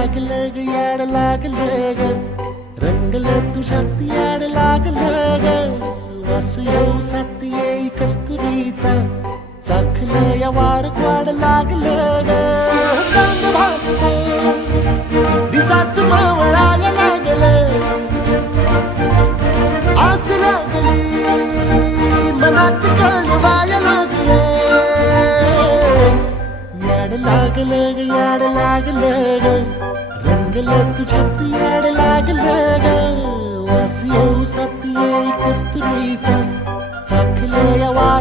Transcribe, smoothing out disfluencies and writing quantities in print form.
लागलं ग याड लागलं ग रंगलं तुझ्यात याड लागलं ग वास येऊ साथ येई कस्तुरीचा चाखलं या वार वाड लागलं ग चांद भाजलं दिसाच मावळायला लागलं आस लागली मनात कळवायला लागलं याड लागलं ग याड लागलं ग रंगलं तुझ्यात याड लागलं ग वास येऊ साथ येई कस्तुरीचा चाखलं या वार